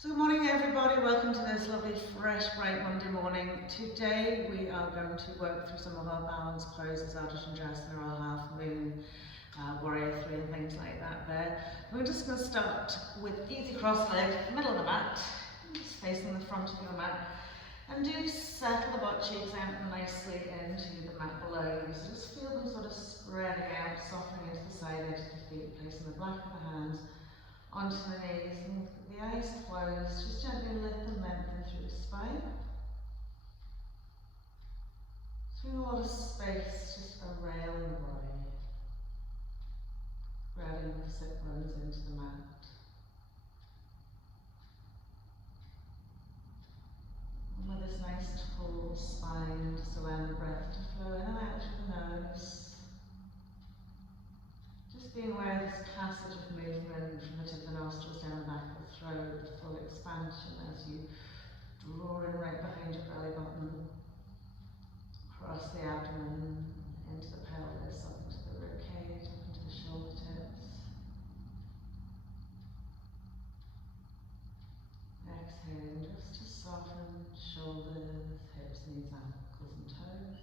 So good morning everybody, welcome to this lovely fresh bright Monday morning. Today we are going to work through some of our balance poses, Ardha Chandrasana, our half moon, warrior three and things like that there. We're just going to start with easy cross leg, middle of the mat, just facing the front of your mat, and do settle the butt cheeks out nicely into the mat below you. So just feel them sort of spreading out, softening into the side edge of the feet, placing the back of the hands onto the knees and the eyes closed, just gently lift and lengthen through the spine. So a lot of space just around the body, grabbing the sit bones into the mat. And with this nice tall spine, just allow the breath to flow in and out through the nose. Just being aware of this passage of movement from the tip of the nostrils down the back of the throat, full expansion as you draw in right behind your belly button, across the abdomen, into the pelvis, up into the rib cage, up into the shoulder tips. Exhaling just to soften shoulders, hips, knees, ankles and toes.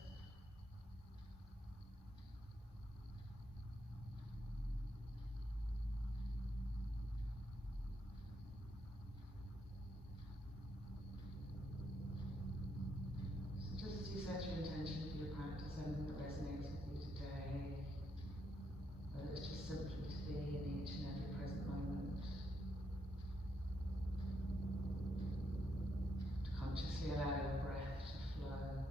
Just as you set your intention for your practice, anything that resonates with you today, whether it's just simply to be in each and every present moment, to consciously allow your breath to flow,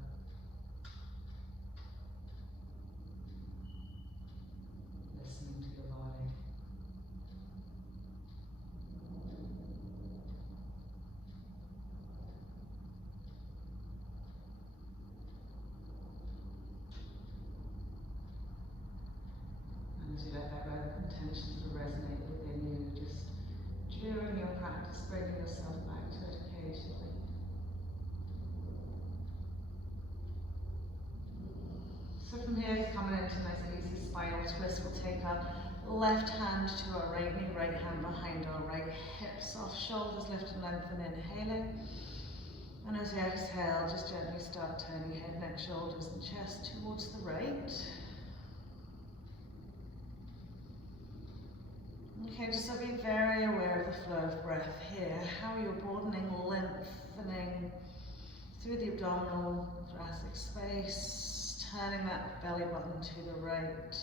listening to your body. And as you let that intention to resonate within you, just during your practice, bringing yourself back to it occasionally. So from here, it's coming into a nice easy spinal twist. We'll take our left hand to our right knee, right hand behind our right hip, soft shoulders lift and lengthen, inhaling. And as you exhale, just gently start turning head, neck, shoulders and chest towards the right. Okay, just so be very aware of the flow of breath here, how you're broadening, lengthening through the abdominal, thoracic space, turning that belly button to the right.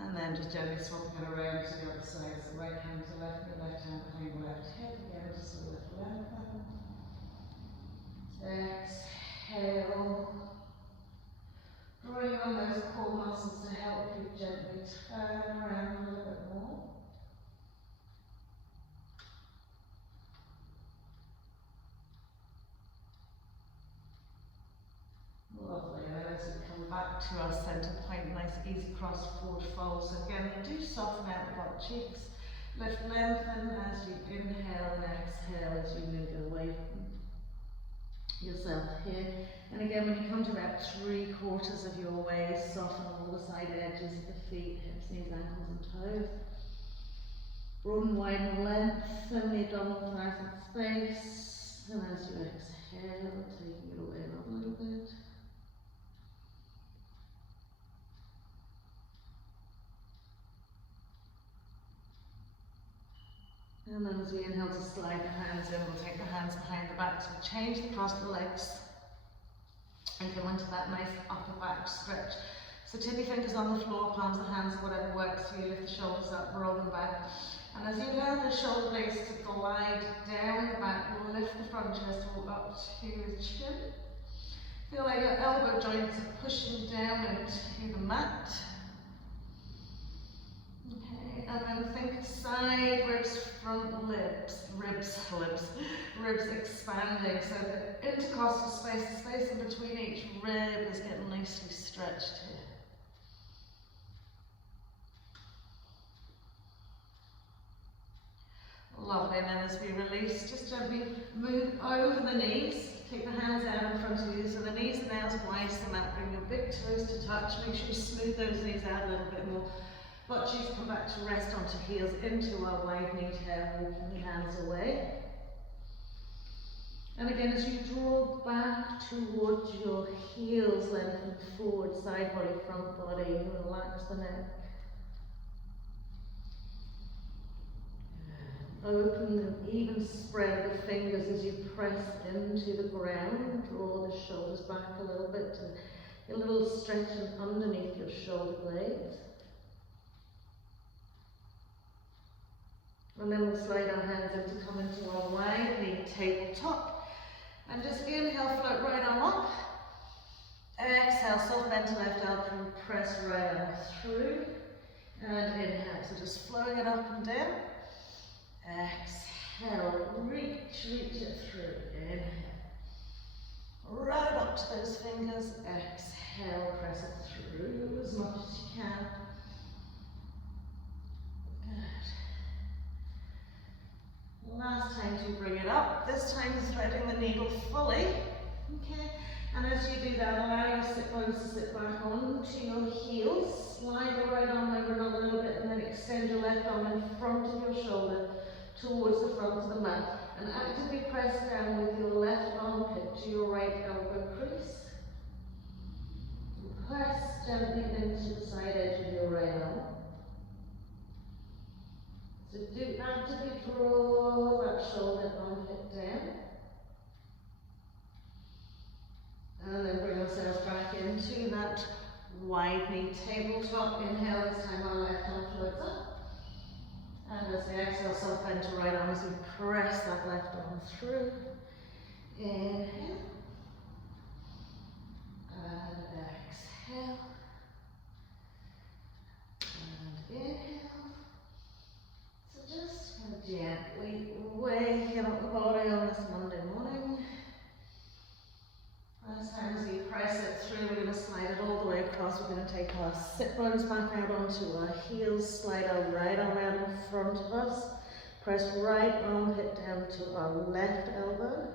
And then just gently swapping it around to the other side, so right hand to left knee, left hand behind the left hip, again just so lift lengthen. Exhale. Drawing on those core muscles to help you gently turn around a little bit more. Lovely, and then as we come back to our centre point, nice easy cross forward fold. So again, do soften out the butt cheeks, lift, lengthen as you inhale and exhale as you move away from yourself here. And again, when you come to about 3/4 of your way, soften all the side edges of the feet, hips, knees, ankles and toes. Broaden, widen, lengthen the abdominal thoracic space. And as you exhale, taking it away a little bit. And then as we inhale to slide the hands in, we'll take the hands behind the back, so change the cross the legs and come into that nice upper back stretch. So tippy fingers on the floor, palms of the hands, whatever works for you, lift the shoulders up, roll them back. And as you allow the shoulder blades to glide down the back, we'll lift the front chest all up to the chin. Feel like your elbow joints are pushing down into the mat. Okay, and then think side ribs, front ribs expanding, so the intercostal space, the space in between each rib is getting nicely stretched here. Lovely, and then as we release, just gently move over the knees. Take the hands out in front of you, so the knees are now as wide as the mat. Bring your big toes to touch. Make sure you smooth those knees out a little bit Butt cheeks come back to rest onto heels into our wide knee tail, walking the hands away. And again, as you draw back towards your heels, lengthen forward, side body, front body, relax the neck. Open and even spread the fingers as you press into the ground. Draw the shoulders back a little bit to get a little stretching underneath your shoulder blades. And then we'll slide our hands in to come into our wide knee tabletop. And just inhale, float right arm up. Exhale, soft bend to left elbow and press right arm through. And inhale, so just flowing it up and down. Exhale, reach it through. Inhale. Right up to those fingers. Exhale, press it through as much as you can. Good. Last time to bring it up. This time threading the needle fully. Okay. And as you do that, allow your sit bones to sit back onto your heels. Slide the right arm over a little bit and then extend your left arm in front of your shoulder towards the front of the mat. And actively press down with your left armpit to your right elbow crease. Press gently into the side edge of your right arm. So do actively draw that shoulder armpit down. And then bring ourselves back into that wide knee tabletop. Inhale, this time our left arm floats up. And as we exhale, soft bend to right arm as we press that left arm through. Inhale. And exhale. And inhale. So just kind of gently waking up the body on this Monday morning. Last time as we press it through, we're going to slide it all the way across. We're going to take our sit bones back out onto our heels, slide our right arm out in front of us, press right armpit down to our left elbow.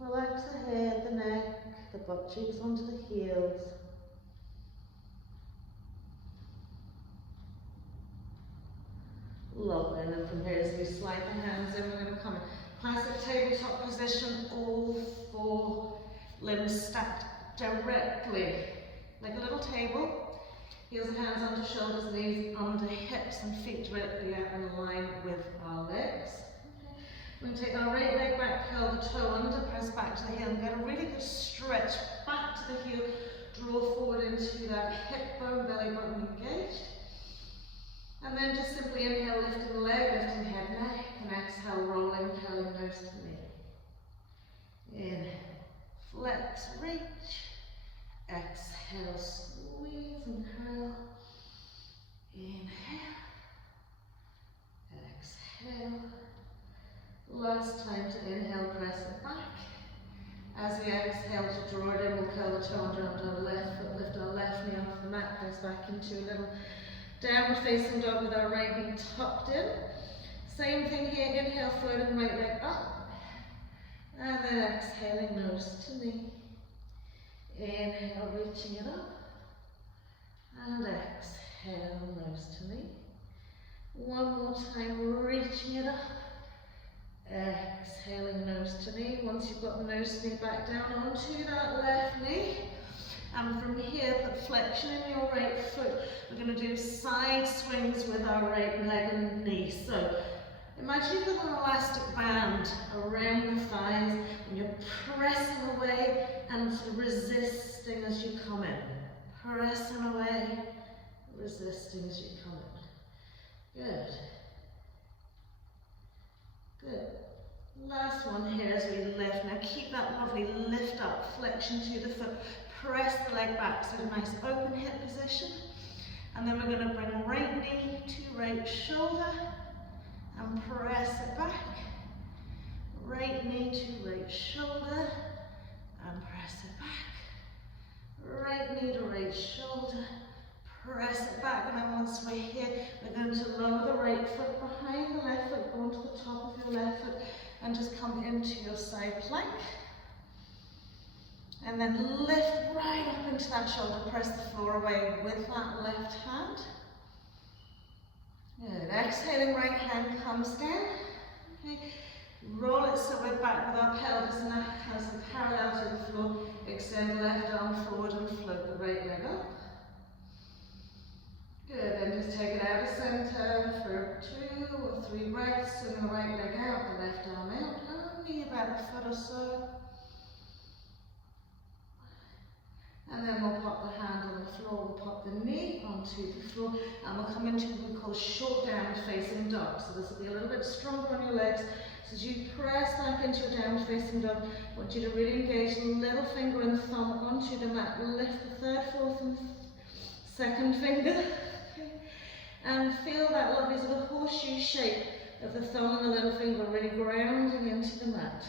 Relax the head, the neck, the butt cheeks onto the heels. Lovely, and then from here as we slide the hands in, we're going to come in. Classic tabletop position, all four limbs stacked directly, like a little table. Heels and hands under shoulders, knees under hips, and feet directly out in line with our legs. Okay. We're going to take our right leg back, curl the toe under, press back to the heel, and get a really good stretch back to the heel. Draw forward into that hip bone, belly button engaged. And then just simply inhale, lifting the leg, lifting head, neck, and exhale, rolling, curling nose to knee. Inhale, flex, reach. Exhale, squeeze and curl. Inhale. Exhale. Last time to inhale, press it back. As we exhale to draw it in, we'll curl the toe under our left foot, lift our left knee off the mat, press back into a little downward facing dog with our right knee tucked in. Same thing here, inhale, floating right leg up. And then exhaling nose to knee. Inhale, reaching it up. And exhale, nose to knee. One more time, reaching it up. Exhaling nose to knee. Once you've got the nose to knee back down onto that left knee. And from here, put flexion in your right foot. We're going to do side swings with our right leg and knee. So imagine you've got an elastic band around the thighs and you're pressing away and resisting as you come in. Pressing away, resisting as you come in. Good. Good. Last one here as we lift. Now keep that lovely lift up, flexion to the foot. Press the leg back, so a nice open hip position. And then we're going to bring right knee to right shoulder and press it back. Right knee to right shoulder and press it back. Right knee to right shoulder, press it back. And then once we're here, we're going to lower the right foot behind the left foot, go onto the top of your left foot and just come into your side plank. And then lift right up into into that shoulder, press the floor away with that left hand. Good. Exhaling, right hand comes down. Okay. Roll it so we're back with our pelvis nice and parallel to the floor. Extend left arm forward and float the right leg up. Good, then just take it out of center for 2 or 3 breaths. Swing the right leg out, the left arm out. Only about a foot or so. And then we'll pop the hand on the floor, we'll pop the knee onto the floor, and we'll come into what we call short downward facing dog. So this will be a little bit stronger on your legs. So as you press back into your downward facing dog, I want you to really engage the little finger and thumb onto the mat. Lift the 3rd, 4th and 2nd finger. And feel that lovely sort of horseshoe shape of the thumb and the little finger really grounding into the mat.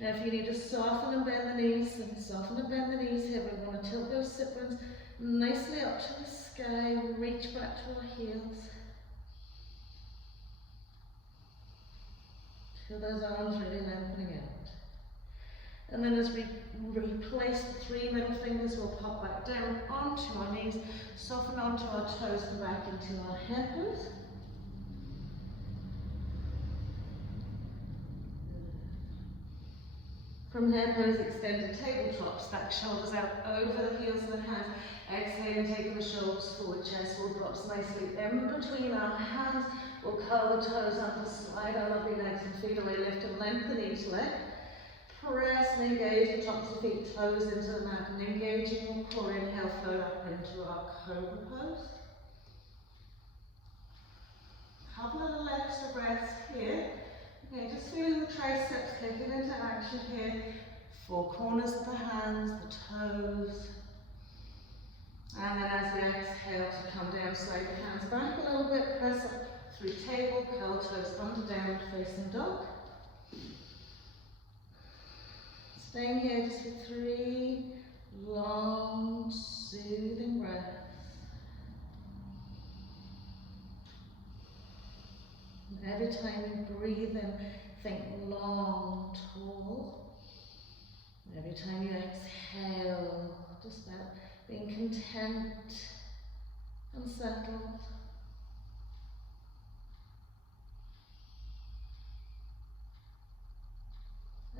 Now if you need to soften and bend the knees, then soften and bend the knees here. We want to tilt those sit bones nicely up to the sky, reach back to our heels. Feel those arms really lengthening out. And then as we replace the 3 middle fingers, we'll pop back down onto our knees, soften onto our toes and back into our hip pose. From here, pose extended tabletop, stack shoulders out over the heels of the hands. Exhaling, taking the shoulders forward, chest will drops nicely in between our hands. We'll curl the toes under, slide our lovely legs and feet away, lift and lengthen each leg. Press and engage the tops of the feet, toes into the mat, and engaging your core. Inhale, float up into our cobra pose. Couple of little extra breaths here. Okay, just feeling the triceps kicking into action here. 4 corners of the hands, the toes. And then as we exhale to come down, slide the hands back a little bit, press up through table, curl toes under, downward facing dog. Staying here just for 3 long, soothing breaths. And every time you breathe in, think long, tall. And every time you exhale, just about being content and settled.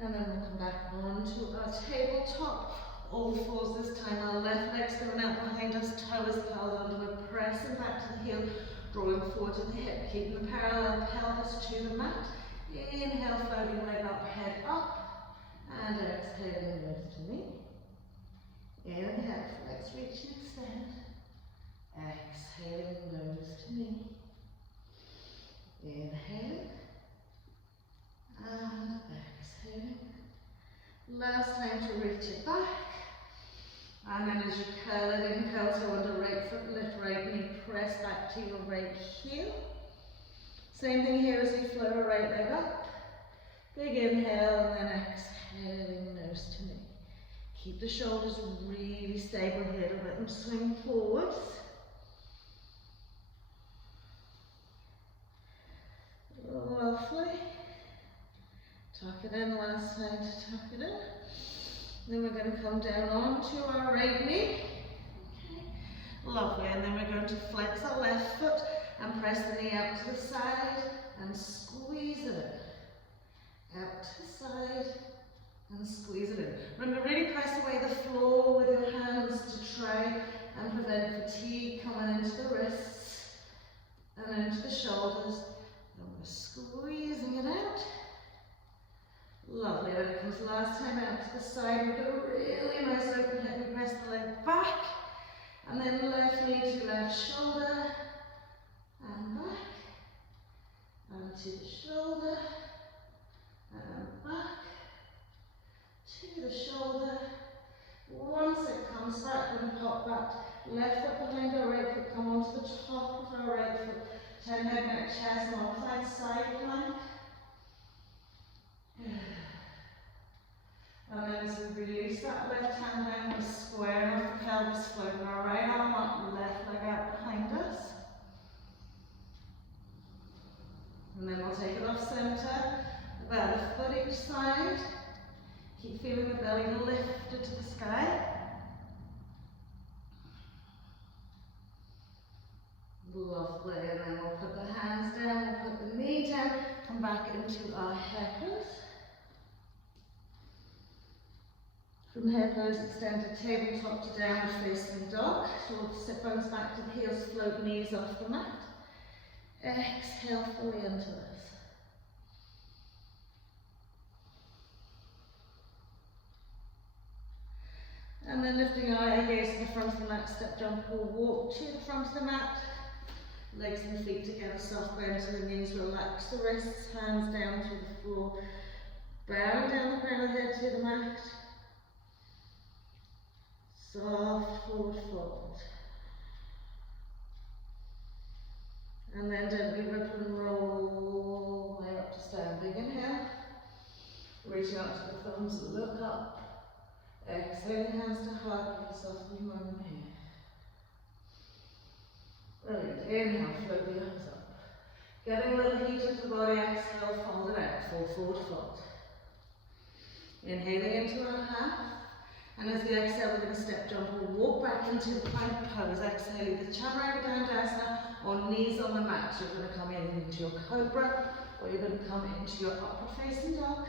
And then we'll come back onto our tabletop. All fours this time. Our left leg's going out behind us, toe is curled under. We're pressing back to the heel, drawing forward to the hip, keeping the parallel pelvis to the mat. Inhale, floating leg up, head up, and exhaling, nose to knee. Inhale, flex, reach and extend. Exhaling, nose to knee. Inhale, and exhaling. Last time to reach it back. And then as you curl it in, curl toe under right foot, lift right knee, press back to your right heel. Same thing here as you float a right leg up. Big inhale and then exhaling, nose to knee. Keep the shoulders really stable here to let them swing forwards. Lovely. Tuck it in, last time to tuck it in. Then we're going to come down onto our right knee. Okay. Lovely, and then we're going to flex our left foot and press the knee out to the side and squeeze it in. Out to the side and squeeze it in. Remember, really press away the floor with your hands to try and prevent fatigue coming into the wrists and into the shoulders. And we're squeezing it out. Lovely, when it comes last time out to the side, we've got a really nice open hip. We press the leg back, and then left knee to left shoulder, and back, and to the shoulder, and back, to the shoulder. Once it comes back, then pop back, left foot behind our right foot, come onto the top of our right foot, turn head, neck, chest, and outside side plank. And then as we release that left hand down, we're squaring off the pelvis, floating our right arm up, left leg out behind us. And then we'll take it off center, about a foot each side. Keep feeling the belly lifted to the sky. Lovely, and then we'll put the hands down, we'll put the knee down, come back into our hare pose. From hare pose, extend to tabletop to downward facing dog. So sit bones back to the heels, float knees off the mat. Exhale fully into this. And then lifting our eye gaze to the front of the mat, step jump or walk to the front of the mat. Legs and feet together, soft bend to the knees, relax the wrists, hands down to the floor. Bow down the crown of the head to the mat. Soft forward fold. And then gently ripple and roll all the way up to standing. Inhale. Reaching out to the thumbs, look up. Exhaling, hands to heart, give yourself a moment here. Brilliant. Inhale, float the arms up. Getting a little heat into the body, exhale, fold it out, fall forward fold. Inhaling into our half. And as we exhale, we're going to step jump or walk back into the plank pose. Exhaling the Chaturanga Dandasana or knees on the mat. So you're going to come in into your cobra or you're going to come into your upward facing dog.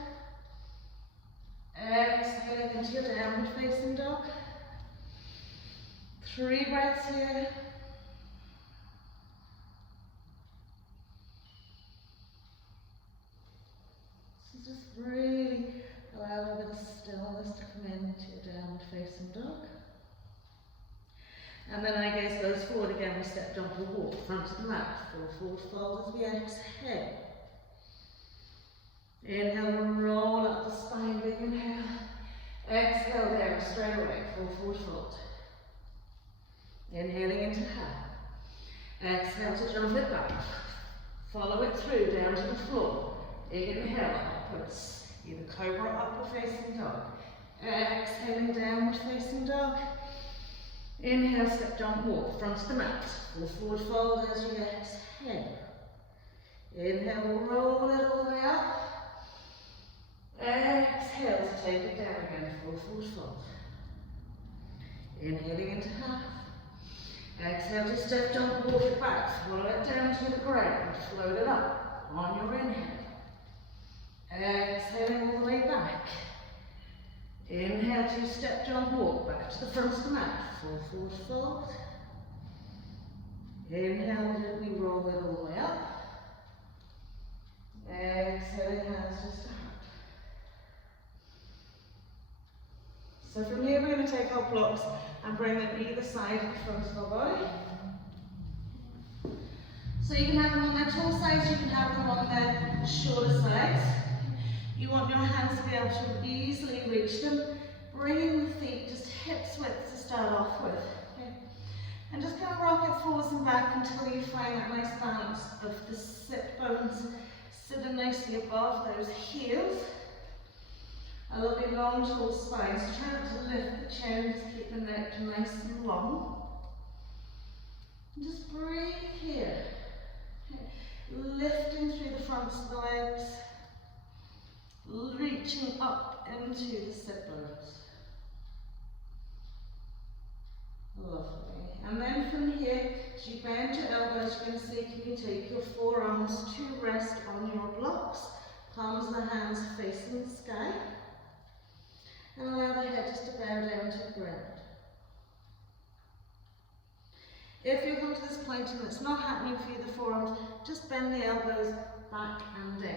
Exhaling into your downward facing dog. 3 breaths here. So just really allow a bit of stillness to come into your downward facing dog. And then I gaze goes forward again, we step, jump or walk, front of the mat, forward fold as we exhale. Inhale and roll up the spine, big inhale. Exhale down, straight away, forward fold. Inhaling into half. Exhale to jump it back. Follow it through, down to the floor. Inhale, upwards. Either cobra or upward facing dog. Exhaling, downward facing dog. Inhale, step, jump, walk, front of the mat. Forward fold as you exhale. Inhale, roll it all the way up. Exhale to take it down again, forward fold. Inhaling into half. Exhale to step, jump, walk it back, follow it down to the ground, float it up on your inhale. Exhaling all the way back. Inhale to step, jump, walk back to the front of the mat, forward fold. Inhale, gently roll it all the way up. Exhaling, hands just to heart. So from here we're going to take our blocks and bring them either side of the front of our body. So you can have them on their tall sides, you can have them on their shorter sides. You want your hands to be able to easily reach them, bringing the feet just hips width to start off with. Okay. And just kind of rock it forwards and back until you find that nice balance of the sit bones sitting nicely above those heels. A lovely long tall spine, so try not to lift the chin, just keep the neck nice and long. And just breathe here. Okay. Lifting through the fronts of the legs, reaching up into the sit bones. Lovely. And then from here, as you bend your elbows, you're going to see, can you take your forearms to rest on your blocks, palms of the hands facing the sky. And allow the head just to bow down to the ground. If you come to this point and it's not happening for you, the forearms, just bend the elbows back and down.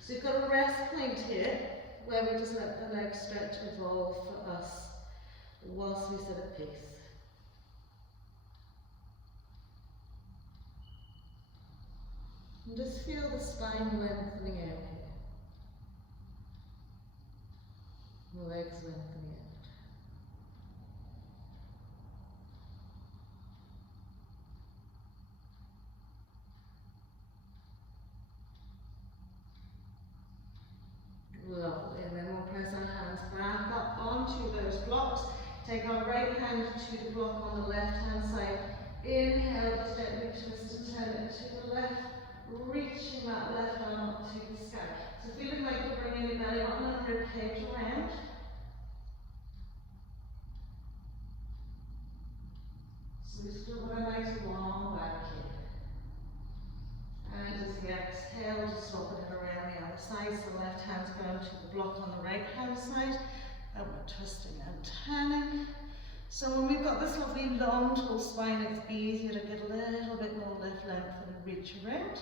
So you've got a rest point here, where we just let the leg stretch evolve for us whilst we sit at peace. And just feel the spine lengthening out here. The legs lengthening out. Lovely, and then we'll press our hands back up onto those blocks. Take our right hand to the block on the left hand side. Inhale, just gently twist and turn it to the left, reaching that left arm up to the sky. So feeling like you're bringing your belly on and rib cage around. So we've still got a nice long back here. the exhale, just swap it around the other side. So the left hand's going to the block on the right hand side, and we're twisting and turning. So when we've got this lovely long tall spine, it's easier to get a little bit more lift, length and reach around.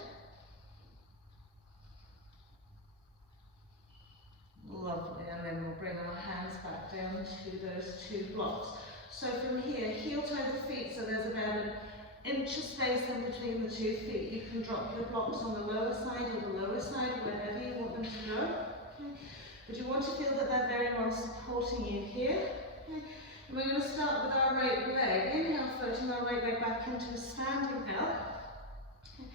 Lovely, and then we'll bring our hands back down to those two blocks. So from here, heel toe the feet, so there's about an inch of space in between the 2 feet. You can drop your blocks on the lower side or the lower side, wherever you want them to go. Okay. But you want to feel that they're very well supporting you here. Okay. And we're going to start with our right leg. Inhale, floating our right leg back into a standing L. Okay.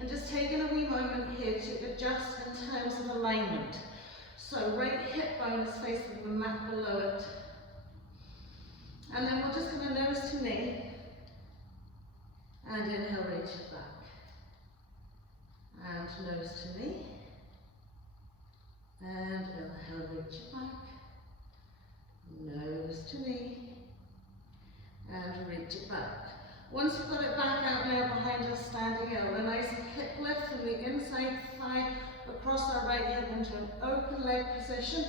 And just taking a wee moment here to adjust in terms of alignment. So right hip bone is facing the mat below it. And then we're just going to nose to knee. And inhale, reach it back. And nose to knee. And inhale, reach it back. Nose to knee. And reach it back. Once you've got it back out now behind us, standing L, a nice hip lift from the inside thigh across our right hip into an open leg position.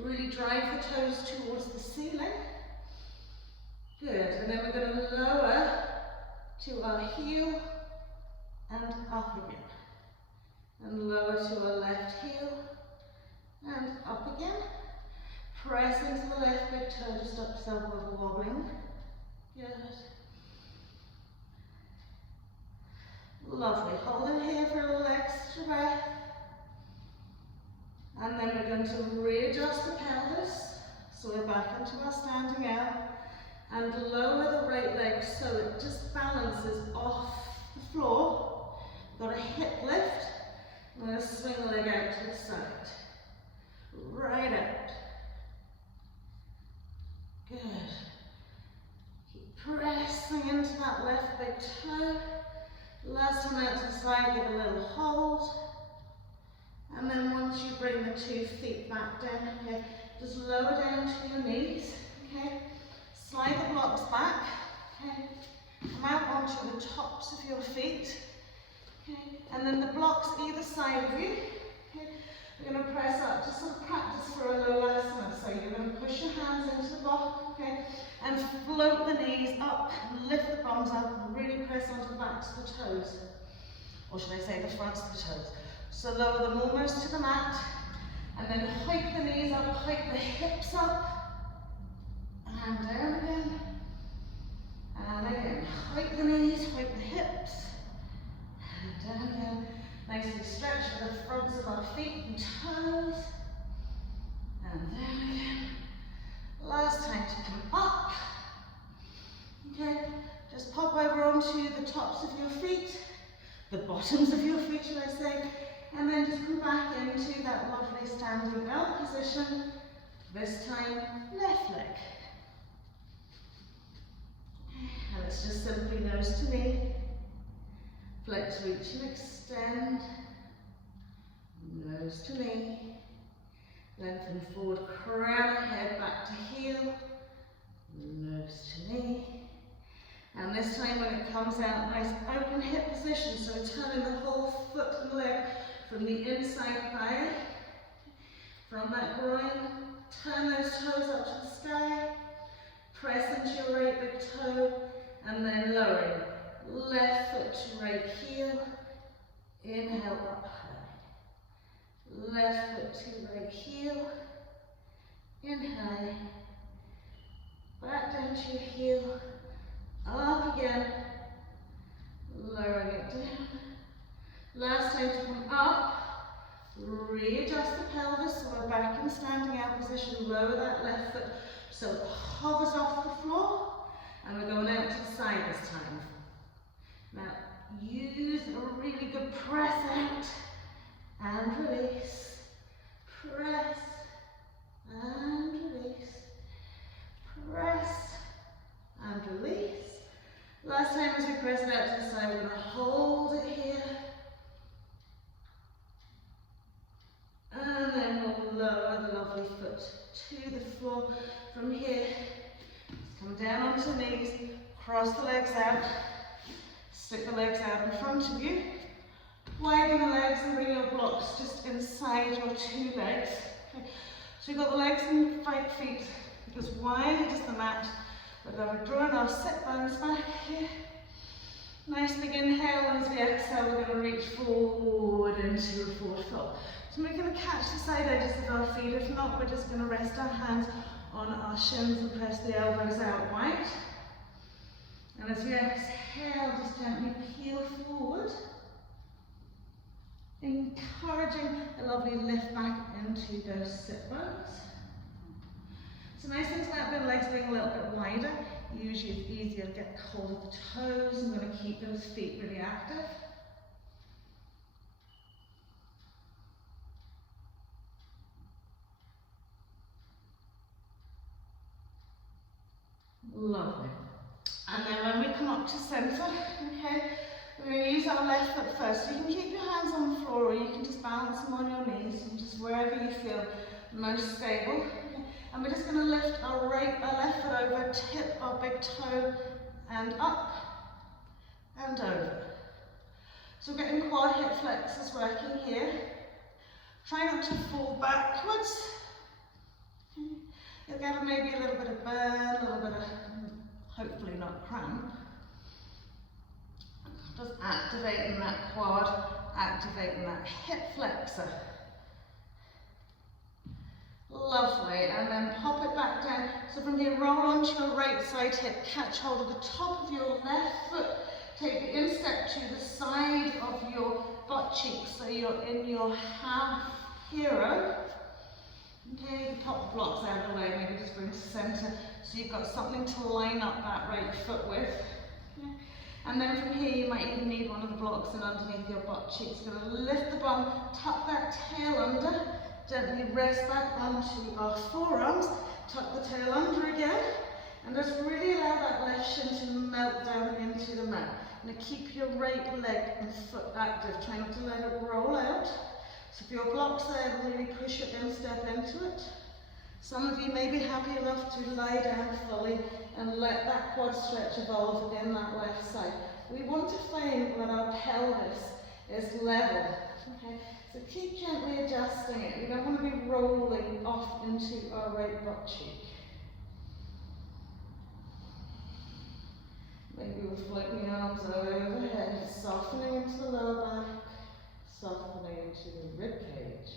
Really drive the toes towards the ceiling. Good, and then we're going to lower to our heel and up again. And lower to our left heel and up again. Press into the left big toe to stop yourself wobbling. Good. Lovely. Hold it here for a little extra breath. And then we're going to readjust the pelvis. So we're back into our standing L. And lower the right leg so it just balances off the floor. Got a hip lift. I'm going to swing the leg out to the side. Right out. Good. Keep pressing into that left big toe. Last one out to the side, give a little hold. And then once you bring the 2 feet back down, okay, just lower down to your knees, okay? Slide the blocks back, okay? Come out onto the tops of your feet, okay? And then the blocks either side of you, okay? We're going to press up, just sort of practice for a low asana. So you're going to push your hands into the block, okay? And float the knees up, lift the palms up, and really press onto the backs of the toes. Or should I say the fronts of the toes. So lower them almost to the mat, and then hike the knees up, hike the hips up, and down again, and again. Hike the knees, hike the hips, and down again. Nicely stretch the fronts of our feet and toes, and down again. Last time to come up. Okay, just pop over onto the tops of your feet, the bottoms of your feet, should I say, and then just come back into that lovely standing L position. This time, left leg. And it's just simply nose to knee. Flex, reach and extend. Nose to knee. Lengthen forward, crown head back to heel. Nose to knee. And this time when it comes out, nice open hip position. So turning the whole foot and leg from the inside thigh, from that groin, turn those toes up to the sky, press into your right big toe, and then lowering. Left foot to right heel, inhale up high. Left foot to right heel, inhale, back down to your heel, up again, lowering it down. Last time to come up, readjust the pelvis so we're back in standing out position, lower that left foot so it hovers off the floor, and we're going out to the side this time. Now use a really good press out and release, press and release, press and release. Last time as we press it out to the side, we're going to hold it here. And then we'll lower the lovely foot to the floor. From here, just come down onto the knees, cross the legs out, stick the legs out in front of you, Widen the legs and bring your blocks just inside your two legs. Okay. So you've got the legs and feet as wide as the mat. We're going to draw in our sit bones back here. Nice big inhale, and as we exhale, we're going to reach forward into a forward fold. So we're going to catch the side edges of our feet. If not, we're just going to rest our hands on our shins and press the elbows out wide. And as we exhale, just gently peel forward, encouraging a lovely lift back into those sit bones. So nice things about the legs being a little bit wider. Usually it's easier to get hold of the toes. I'm going to keep those feet really active. Lovely. And then when we come up to centre, okay, we're going to use our left foot first. So you can keep your hands on the floor, or you can just balance them on your knees, and just wherever you feel most stable. Okay. And we're just going to lift our left foot over, tip our big toe, and up, and over. So we're getting quad hip flexors working here. Try not to fall backwards. Okay. You'll get maybe a little bit of burn, a little bit of, hopefully not cramp. Just activating that quad, activating that hip flexor. Lovely, and then pop it back down. So from here, roll onto your right side hip, catch hold of the top of your left foot, take the instep to the side of your butt cheeks, so you're in your half hero. Okay, pop the blocks out of the way, maybe just bring to centre, so you've got something to line up that right foot with. Okay. And then from here, you might even need one of the blocks and underneath your butt cheeks. You're going to lift the bum, tuck that tail under, gently rest back onto our forearms, tuck the tail under again, and just really allow that left shin to melt down into the mat. Now keep your right leg and foot active, try not to let it roll out. So if your block's there, really push your instep into it. Some of you may be happy enough to lie down fully and let that quad stretch evolve in that left side. We want to find that our pelvis is level. Okay? So keep gently adjusting it. We don't want to be rolling off into our right butt cheek. Maybe we'll float the arms overhead, softening into the lower back, softening into the rib cage.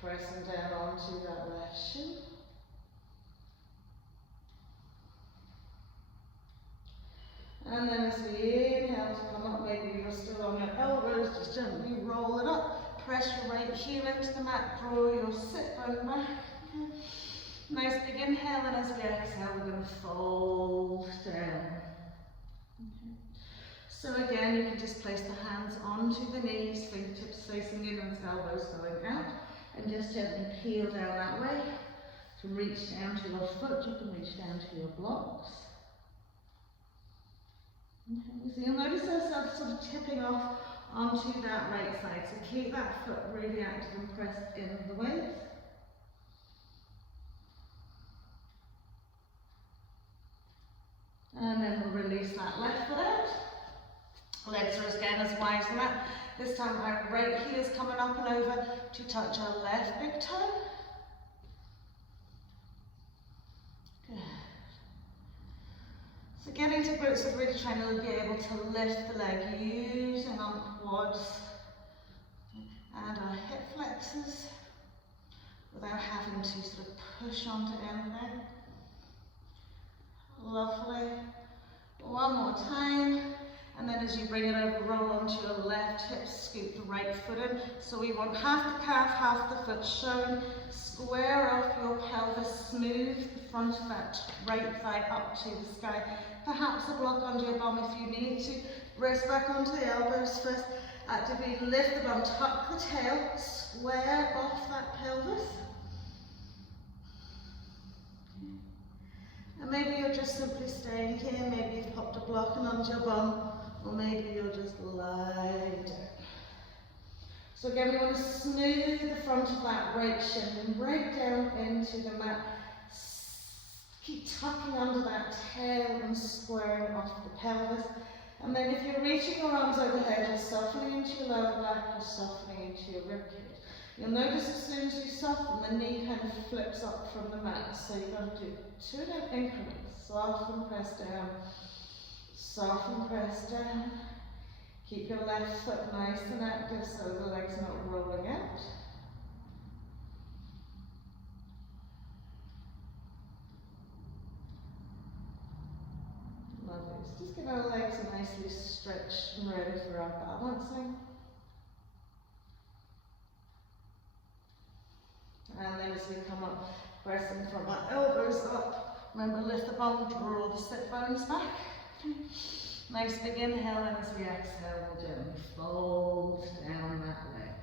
Pressing down onto that left shin. And then as we inhale to come up, maybe you're still on your elbows, just gently roll it up. Press your right heel into the mat, draw your sit bone back. Okay. Nice big inhale, and as we exhale, we're going to fold down. Okay. So again, you can just place the hands onto the knees, fingertips facing in and elbows going out. And just gently peel down that way to reach down to your foot. You can reach down to your blocks. Okay. So you'll notice yourself sort of tipping off onto that right side. So keep that foot really active and pressed in the waist. And then we'll release that left foot out. Legs are again as wide as that. This time our right heel is coming up and over to touch our left big toe. Good. So getting to grips with really trying to be able to lift the leg using our quads and our hip flexors without having to sort of push onto anything. Lovely. One more time. And then as you bring it over, roll onto your left hip, scoop the right foot in. So we want half the calf, half the foot shown. Square off your pelvis, smooth the front of that right thigh up to the sky. Perhaps a block under your bum if you need to. Rest back onto the elbows first. Actively lift the bum, tuck the tail, square off that pelvis. And maybe you're just simply staying here, maybe you've popped a block and under your bum, or maybe you'll just lie down. So again, we want to smooth the front of that right shin and right down into the mat. Keep tucking under that tail and squaring off the pelvis. And then if you're reaching your arms overhead, you're softening into your lower back, you're softening into your ribcage. You'll notice as soon as you soften, the knee kind of flips up from the mat. So you've got to do 2 increments. Soften, press down. Soften, press down. Keep your left foot nice and active so the legs are not rolling out. Lovely. So just get our legs nicely stretched and ready for our balancing. And then as we come up, pressing from our elbows up, remember lift the bum, draw the sit bones back. Nice big inhale, and as we exhale, we'll gently fold down that leg.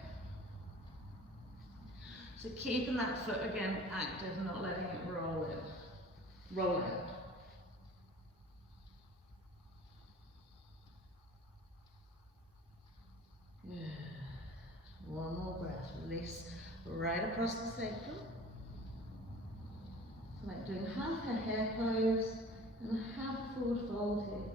So keeping that foot again active, not letting it roll in, roll out. Good. One more breath, release right across the sacrum. It's like doing half a hare pose and half a forward fold here.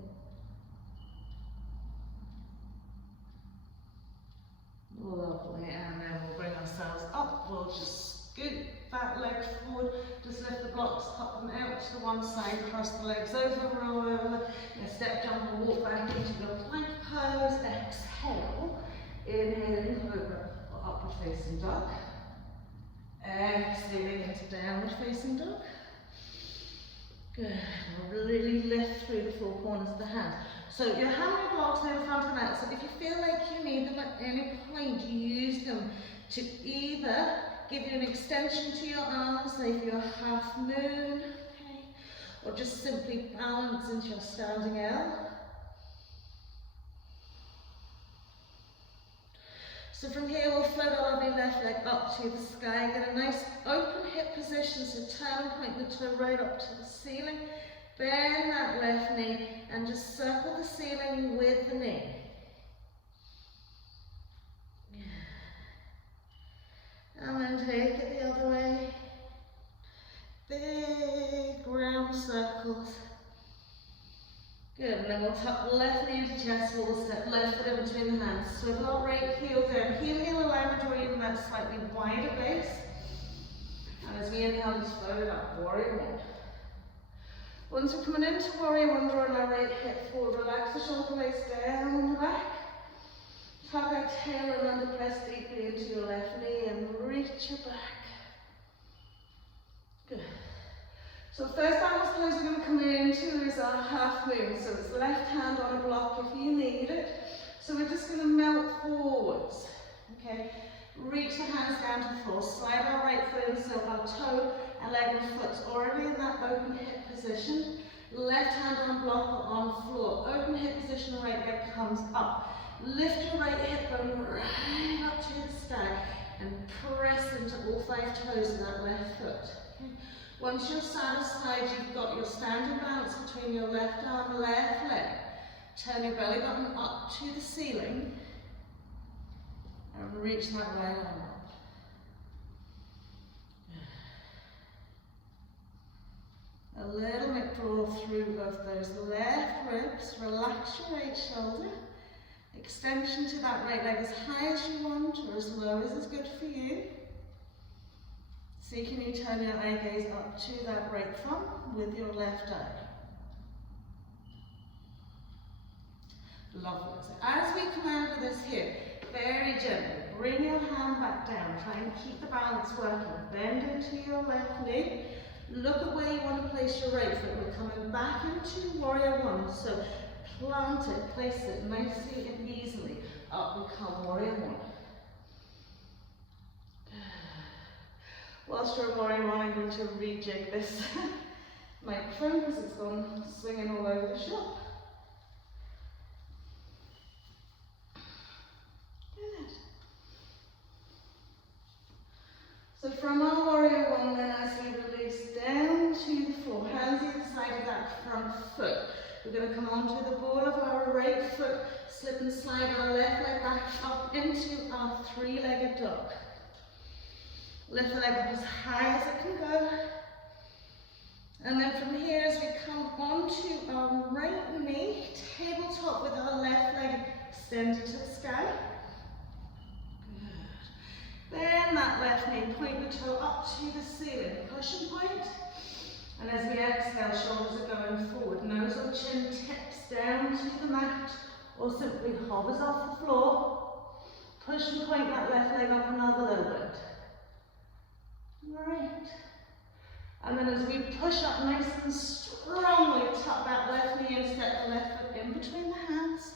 Lovely, and then we'll bring ourselves up. We'll just scoot that leg forward, just lift the blocks, pop them out to the one side, cross the legs over, roll over, and step, jump and walk back into the plank pose. Exhale, inhaling cobra or upward facing dog. Exhaling into downward facing dog. Good. We'll really lift through the 4 corners of the hands. So your hammer blocks are in front and out. So if you feel like you need them at any point, you use them to either give you an extension to your arms, say for your half moon, okay, or just simply balance into your standing L. So from here we'll float our lovely left leg up to the sky, get a nice open hip position, so turn and point the toe right up to the ceiling, bend that left knee and just circle the ceiling with the knee. And then take it the other way. Big round circles. Good, and then we'll tuck the left knee into chest wall, step left foot in between the hands. Swivel up right heel down. Heel alignment or even that slightly wider base. And as we inhale, just float it up, warrior one. Once we're coming into warrior one, drawing our right hip forward, relax the shoulder blades down and back. Tuck our tail and under press deeply into your left knee and reach your back. Good. So first balance pose we're going to come into is our half moon. So it's left hand on a block if you need it. So we're just going to melt forwards. Okay. Reach the hands down to the floor. Slide our right foot in so our toe and leg and foot's already in that open hip position. Left hand on block or on floor. Open hip position, right leg comes up. Lift your right hip bone right up to the sky and press into all 5 toes of that left foot. Okay. Once you're satisfied, you've got your standing balance between your left arm and left leg. Turn your belly button up to the ceiling and reach that right arm up. A little bit draw through both those left ribs. Relax your right shoulder. Extension to that right leg as high as you want or as low as is good for you. See, can you turn your eye gaze up to that right thumb with your left eye? Lovely. So as we come out of this here, very gently, bring your hand back down. Try and keep the balance working. Bend into your left knee. Look at where you want to place your right foot. We're coming back into warrior one. So plant it, place it nicely and easily. Up we come, warrior one. Whilst you're in warrior one, I'm going to rejig this microphone because it's gone swinging all over the shop. Good. So from our warrior one, then as we release down to the floor, hands either side of that front foot. We're going to come onto the ball of our right foot, slip and slide our left leg back up into our 3-legged dog. Lift the leg up as high as it can go. And then from here, as we come onto our right knee, tabletop with extended to the sky. Good. Then that left knee, point the toe up to the ceiling, push and point. And as we exhale, shoulders are going forward, nose or chin tips down to the mat, or simply hovers off the floor. Push and point that left leg up another little bit. Great. And then as we push up nice and strongly, tuck that left knee and step the left foot in between the hands.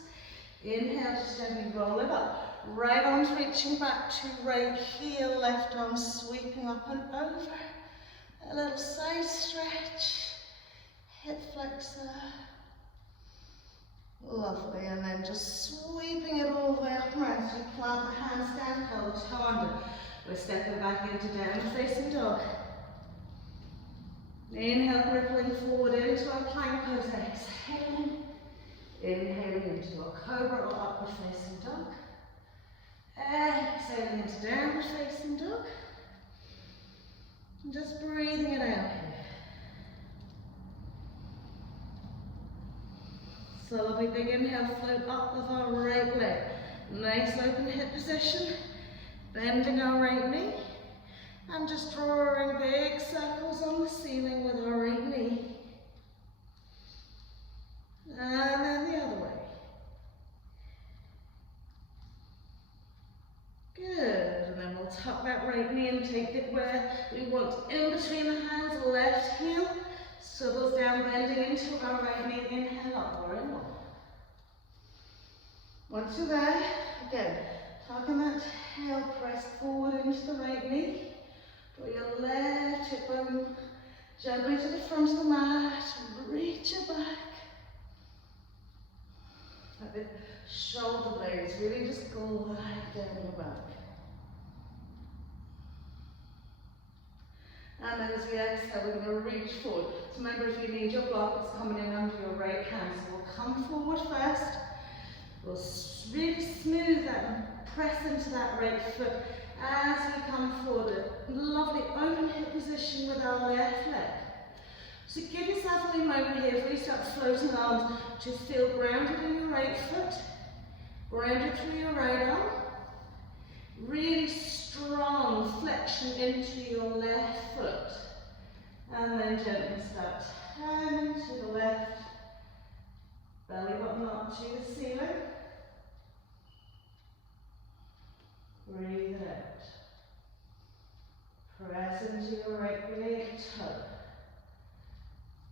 Inhale, just gently roll it up. Right arm's reaching back to right heel, left arm sweeping up and over. A little side stretch, hip flexor. Lovely, and then just sweeping it all the way up and around. So you plant the hands down, curl the toe under. We're stepping back into down facing dog. Inhale, rippling forward into our plank pose. Exhaling. Inhaling into a cobra or upward facing dog. Exhaling into downward facing dog. And just breathing it out here. So lovely, big inhale, float up with our right leg. Nice open hip position. Bending our right knee. And just drawing big circles on the ceiling with our right knee. And then the other way. Good, and then we'll tuck that right knee and take it where we want in between the hands, left heel. Swivels down, bending into our right knee, inhale up, warrior one. Once you're there, again, tucking that tail, press forward into the right knee. Draw your left hip bone gently to the front of the mat, reach it back. Let the shoulder blades really just glide down your back. And then as we exhale, we're going to reach forward. So remember, if you need your block, it's coming in under your right hand. So we'll come forward first. We'll really smooth that and press into that right foot as we come forward. Lovely open hip position with our left leg. So give yourself a moment here, if we start floating arms, to feel grounded in your right foot, grounded through your right arm. Really strong flexion into your left foot. And then gently start turning to the left, belly button up to the ceiling. Breathe it out. Press into your right big toe.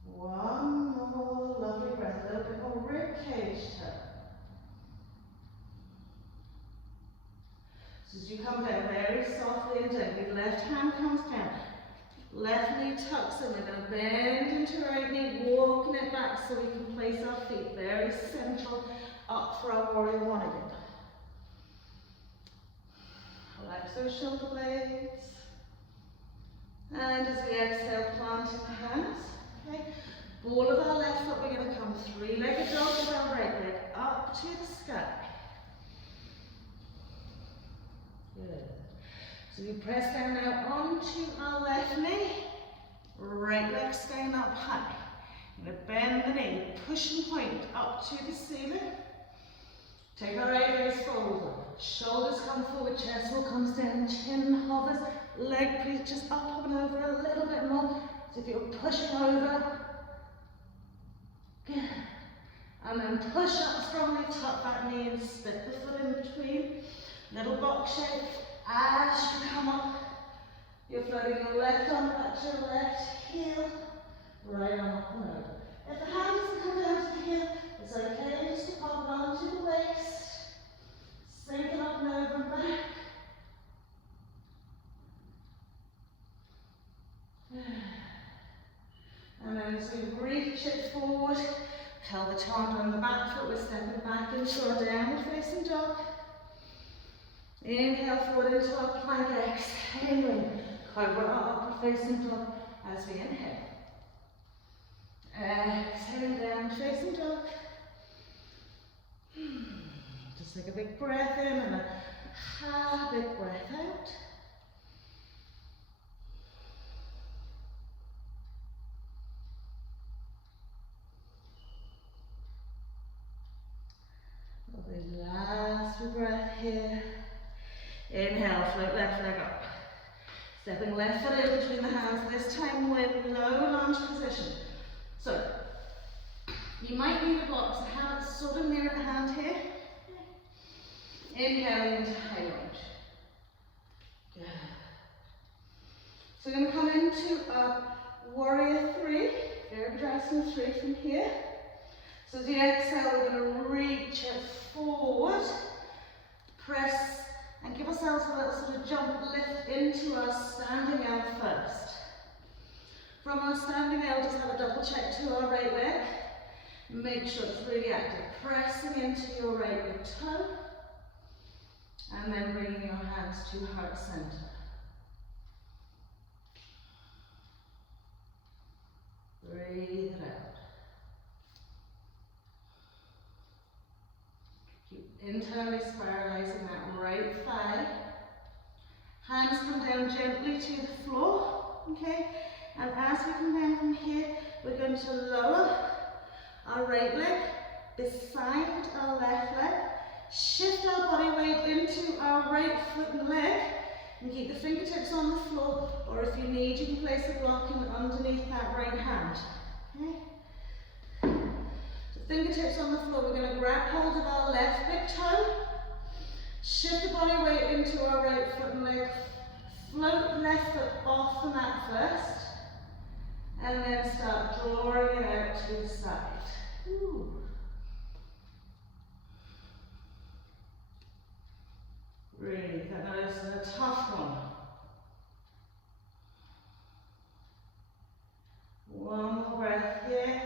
One more lovely breath, a little bit more rib cage turn. So as you come down very softly and gently, left hand comes down, left knee tucks in, we're going to bend into the right knee, walking it back so we can place our feet very central up for our warrior one again. Relax those shoulder blades. And as we exhale, planting the hands. Okay. Ball of our left foot, we're going to come three-legged dog with our right leg up to the sky. Good. So we press down now onto our left knee. Right leg staying up high. I'm going to bend the knee, push and point up to the ceiling. Take our right gaze forward. Shoulders come forward, chest wall comes down, chin hovers, leg reaches up and over a little bit more. So if you're pushing over, good. And then push up strongly, tuck that knee and step the foot in between. Little box shape. As you come up, you're floating your left arm back to your left heel, right arm up and over. If the hand doesn't come down to the heel, it's okay just to pop it onto the waist. Sink it up and over and back. And then as we reach it forward, curl the toe under on the back foot, we're stepping back into our downward facing dog. Inhale forward into our plank, exhaling, cobra upward facing dog as we inhale. Exhaling down facing dog. Just take a big breath in and a big breath out. Inhale, float left leg up. Stepping left foot in between the hands, this time with low lunge position. So, you might need a block, so have it sort of near the hand here. Inhaling into high lunge. Good. So we're going to come into a warrior three, Virabhadrasana 3 from here. So as you exhale, we're going to reach it forward, press, and give ourselves a little sort of jump lift into our standing L first. From our standing L, just have a double check to our right leg. Make sure it's really active. Pressing into your right big toe. And then bringing your hands to heart center. Breathe it out. Keep internally spiralizing that right thigh. Hands come down gently to the floor, okay? And as we come down from here, we're going to lower our right leg beside our left leg. Shift our body weight into our right foot and leg. And keep the fingertips on the floor, or if you need, you can place a block in underneath that right hand. Okay? So fingertips on the floor, we're going to grab hold of our left big toe. Shift the body weight into our right foot and leg. Float left foot off the mat first. And then start drawing it out to the side. Ooh. Breathe. That is a tough one. One more breath here.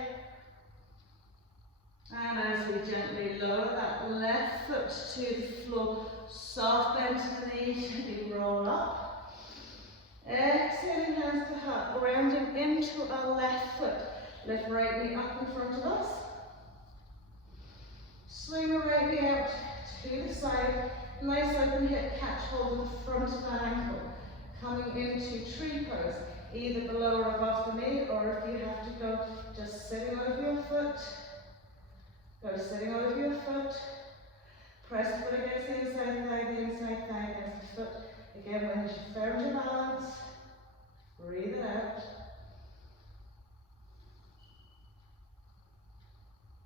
And as we gently lower that left foot to the floor, soft bend to the knee, gently roll up. Exhaling hands to heart, grounding into our left foot. Lift right knee up in front of us. Swing the right knee out to the side. Nice open hip catch, hold in the front of that ankle. Coming into tree pose, either below or above the knee, or if you have to go just sitting over your foot. Go sitting over your foot. Press the foot against the inside thigh against the foot. Again, when you firm your balance, breathe it out.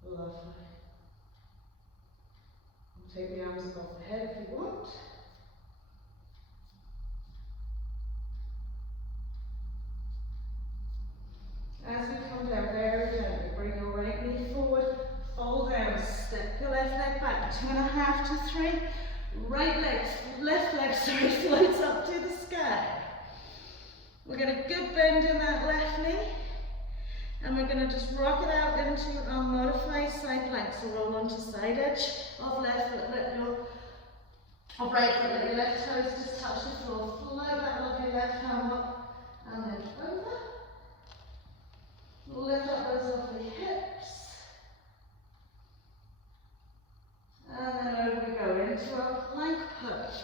Lovely. Take the arms above the head if you want. As we come down, very gently, bring your right knee forward, fold down, step your left leg back, 2.5 to 3. Left leg, floats up to the sky. We're going to good bend in that left knee. And we're going to just rock it out into our modified side plank. So roll onto side edge of left foot, right foot, let your left toes just touch the floor. Flow that lovely left hand up and then over. Lift up those lovely hips. And then over we go into our plank pose.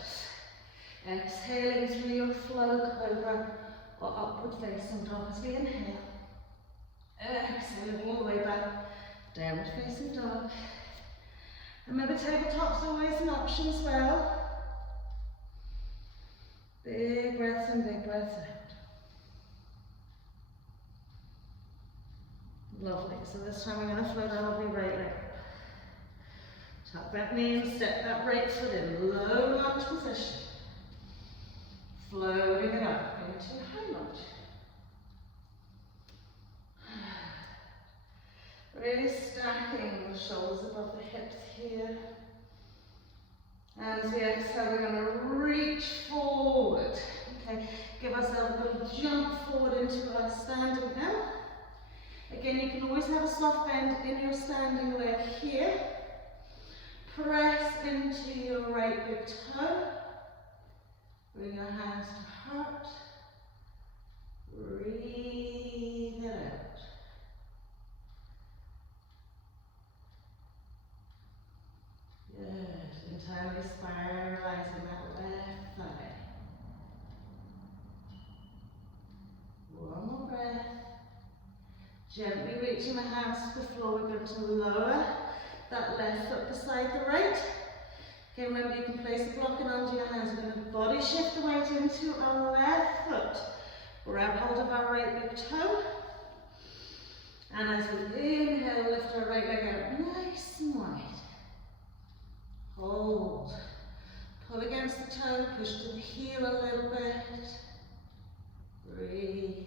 Exhaling through your flow cobra or upward facing dog as we inhale. Exhaling all the way back, downward facing dog. Remember, tabletop's always an option as well. Big breaths in, big breaths out. Lovely. So this time we're going to float our lovely right leg. Tuck that knee and step that right foot in. Low lunge position. Floating it up into high lunge. Really stacking the shoulders above the hips here. And as we exhale, we're going to reach forward. Okay, give ourselves a little jump forward into our standing L. Again, you can always have a soft bend in your standing leg here. Press into your right big toe. Bring your hands to heart. Breathe it out. Good. Entirely spiralizing that left thigh. One more breath. Gently reaching the hands to the floor. We're going to lower that left foot beside the right. Okay, remember you can place a block in under your hands. We're going to body shift the weight into our left foot. Grab hold of our right big toe. And as we inhale, lift our right leg out nice and wide. Hold. Pull against the toe, push to the heel a little bit. Breathe.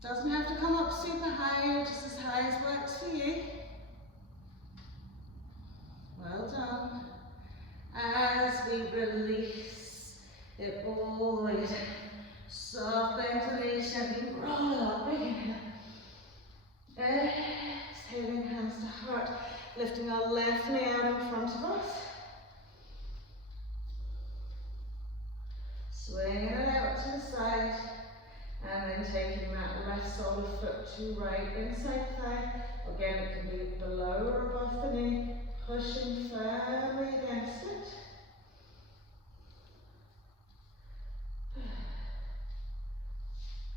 Doesn't have to come up super high, just as high as works for you. Well done. As we release it all the way down. Soft bend to the knees, gently roll it up, big inhale. Exhaling, hands to heart, lifting our left knee out in front of us. Swinging it out to the side, and then taking that left sole of foot to right inside thigh. Again, it can be below or above the knee, pushing firmly against it.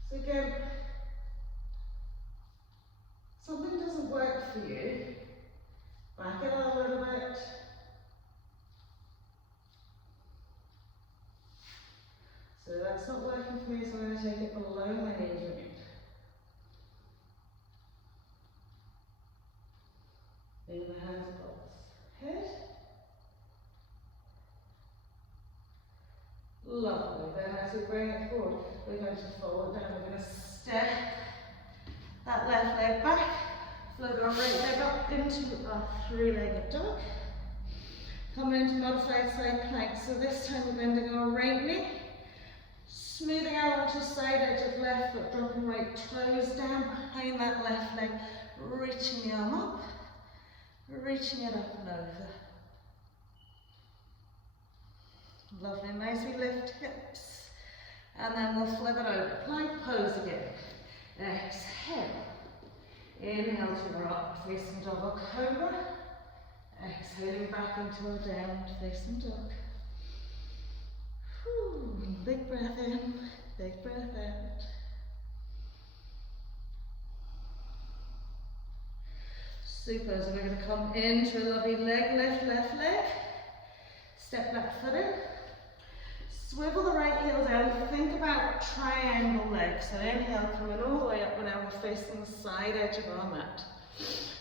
So again, something doesn't work for you, back it up a little bit. So that's not working for me, so I'm going to take it below my knee joint. Bring the hands above the head. Lovely. Then as we bring it forward, we're going to fold down. We're going to step that left leg back, float our right leg up into our three-legged dog. Come into modified side plank. So this time we're bending our right knee, smoothing out onto the side edge of left foot, dropping right toes down behind that left leg, reaching the arm up, reaching it up and over. Lovely, nice, we lift hips, and then we'll flip it over, plank pose again. Exhale, inhale to rock, facing dog or cobra. Exhaling back into our downward facing dog. Whew. Big breath in, big breath out. Super, so we're going to come into a lovely leg lift, left leg. Step that foot in. Swivel the right heel down. Think about triangle legs. So inhale, coming all the way up, and now we're facing the side edge of our mat.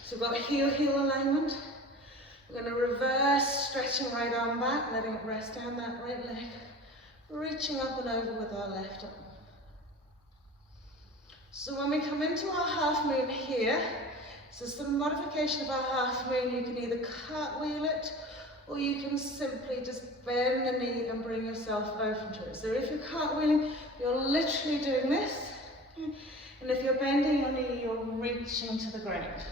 So we've got heel-heel alignment. We're going to reverse, stretching right arm back, letting it rest down that right leg. Reaching up and over with our left arm. So when we come into our half moon here, so it's the modification of our half moon. You can either cartwheel it, or you can simply just bend the knee and bring yourself over to it. So if you're cartwheeling, you're literally doing this. And if you're bending your knee, you're reaching to the ground.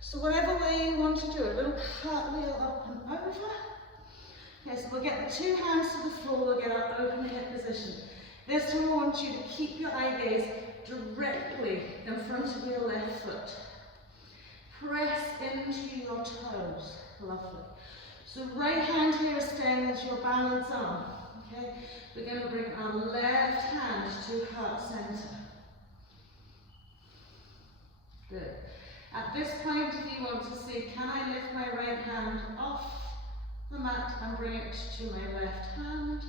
So whatever way you want to do it, a little cartwheel up and over. Okay, so we'll get the two hands to the floor, we'll get our open hip position. This time I want you to keep your eye gaze directly in front of your left foot. Press into your toes. Lovely. So right hand here is staying as your balance arm. Okay? We're going to bring our left hand to heart center. Good. At this point, if you want to see, can I lift my right hand off the mat and bring it to my left hand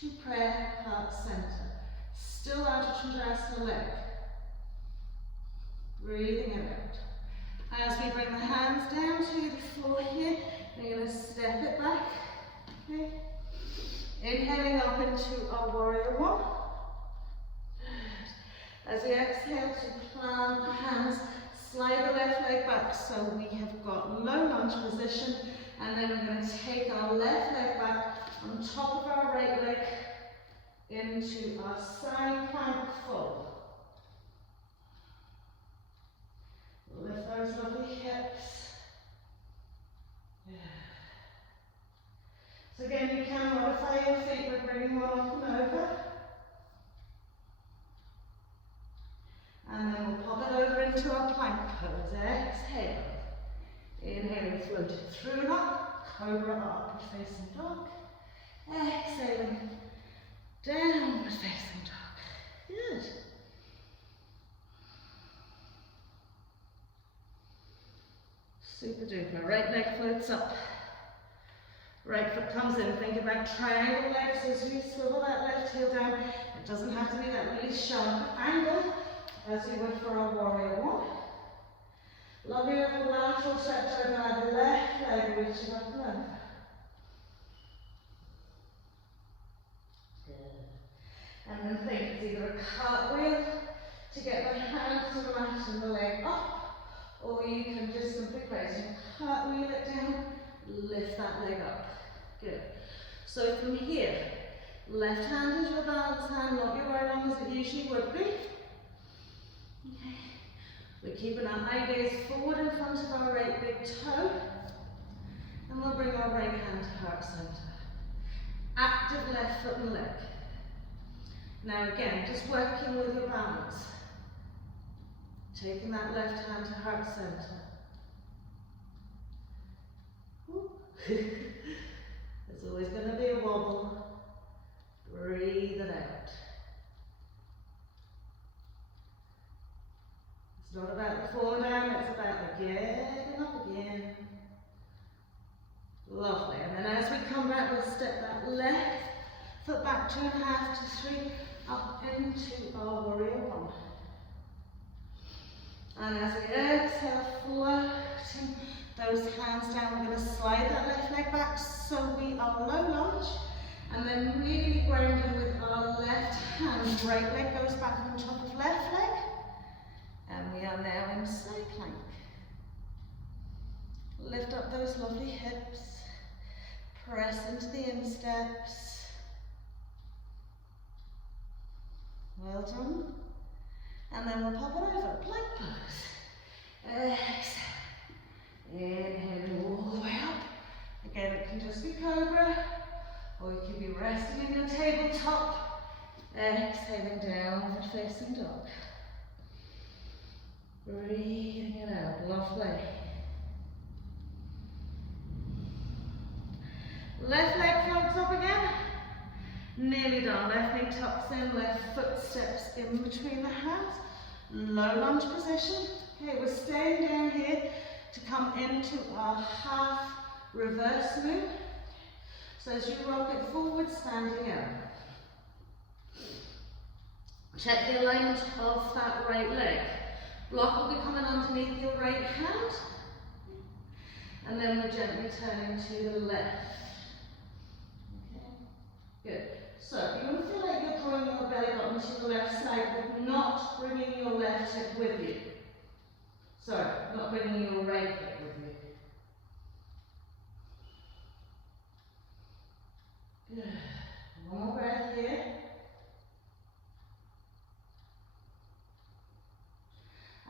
to prayer, heart center. Still Ardha Chandrasana leg. Breathing it out. As we bring the hands down to the floor here, we're going to step it back. Okay. Inhaling up into our warrior one. As we exhale to plant the hands, slide the left leg back so we have got low lunge position, and then we're going to take our left leg back on top of our right leg into our side plank fold. Lift those lovely hips. Yeah. So again, you can modify your feet by bringing one up and over. And then we'll pop it over into our plank pose. Exhale. Inhaling, floating through and up. Cobra up, facing dog. Exhaling. Downward facing dog. Good. Super duper. Right leg floats up. Right foot comes in. Think about triangle legs as you swivel that left heel down. It doesn't have to be that really sharp angle as you would for a warrior one. Lovely little lateral stretch over that left leg, reaching up and over. Good. And then think it's either a cartwheel to get the hands to the mat and the leg up, or you can just simply place your cartwheel it down, lift that leg up. Good. So from here, left hand is your balance hand, not your right arm as it usually would be. Okay. We're keeping our eye gaze forward in front of our right big toe, and we'll bring our right hand to heart center. Active left foot and leg. Now again, just working with your balance. Taking that left hand to heart center. There's always going to be a wobble. Breathe it out. It's not about the falling down, it's about the getting up again. Lovely. And then as we come back, we'll step that left foot back 2.5 to 3 up into our warrior one. And as we exhale, floating those hands down, we're going to slide that left leg back so we are low lunge. And then really grounded with our left hand. Right leg goes back on top of left leg. And we are now in side plank. Lift up those lovely hips. Press into the insteps. Well done. And then we'll pop it over, plank pose. Exhale. Inhale all the way up. Again, it can just be cobra, or you can be resting in your tabletop. Exhaling downward facing dog. Breathing it out, lovely. Left leg floats up again. Nearly done. Left knee tucks in, left foot steps in between the hands. Low lunge position. Okay, we're staying down here to come into our half reverse moon. So as you rock it forward, standing up. Check the alignment of that right leg. Block will be coming underneath your right hand. And then we're gently turning to the left. Okay, good. So you want to feel like you're drawing your belly button to the left side, but not bringing your left hip with you. Sorry, not bringing your right hip with you. Good. One more breath here.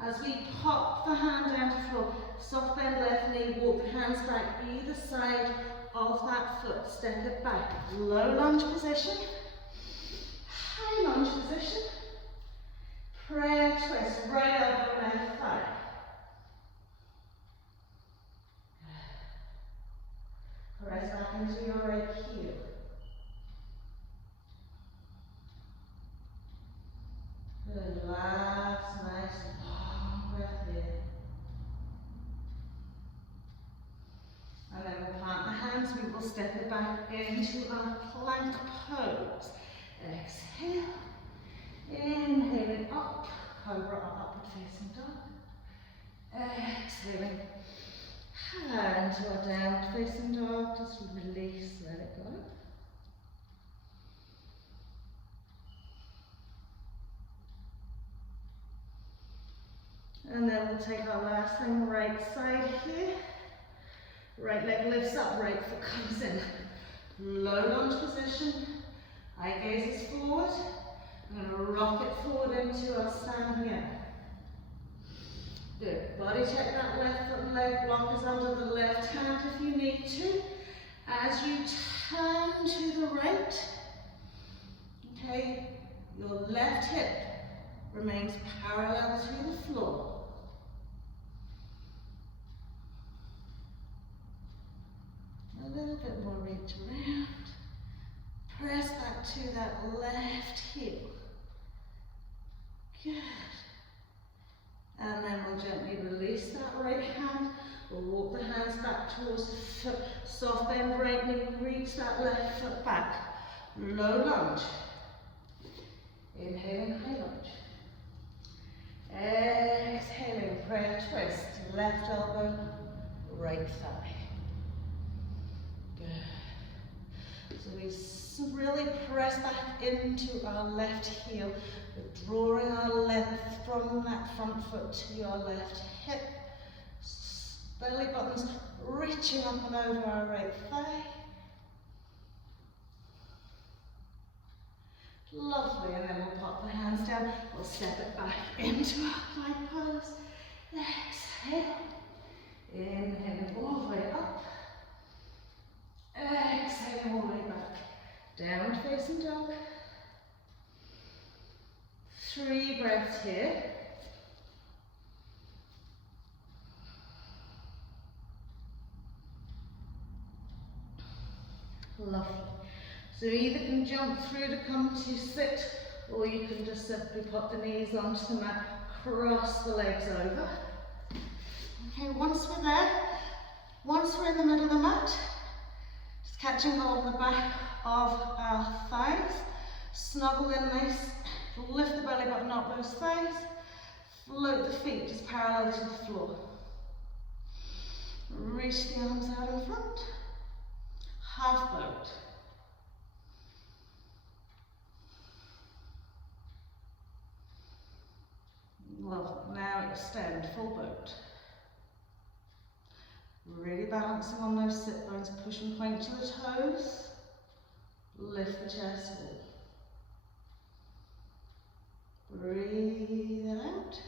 As we pop the hand down to floor, soft bend left knee, walk the hands back either side of that foot, step it back. Low lunge position, high lunge position, prayer twist, right elbow, left thigh. Press back into your right heel. Good, last nice long breath here. And then we'll plant the hands, we will step it back into our plank pose. Exhale, inhaling up, cobra or upward facing dog. Exhaling, hand to our downward facing dog, just release, let it go. And then we'll take our last thing, right side here. Right leg lifts up, right foot comes in. Low lunge position. Eye gaze is forward. I'm going to rock it forward into our stand here. Good. Body check that left foot and leg. Block is under the left hand if you need to. As you turn to the right, okay, your left hip remains parallel to the floor. A little bit more reach around. Press back to that left heel. Good. And then we'll gently release that right hand. We'll walk the hands back towards the foot, soft bend right knee, reach that left foot back. Low lunge. Inhaling, high lunge. Exhaling, prayer twist. Left elbow, right thigh. Good. So we really press back into our left heel. We're drawing our length from that front foot to your left hip. Belly buttons reaching up and over our right thigh. Lovely, and then we'll pop the hands down. We'll step it back into our plank pose. Exhale. Inhale all the way up. Exhale all the way back. Downward facing dog. 3 breaths here. Lovely. So you either can jump through to come to sit, or you can just simply pop the knees onto the mat, cross the legs over. Okay, once we're there, once we're in the middle of the mat, just catching hold of the back of our thighs, snuggle in nice, lift the belly button up those thighs, float the feet just parallel to the floor. Reach the arms out in front, half boat. Lovely. Now extend, full boat. Really balancing on those sit bones, push and point to the toes. Lift the chest up. Breathe it out.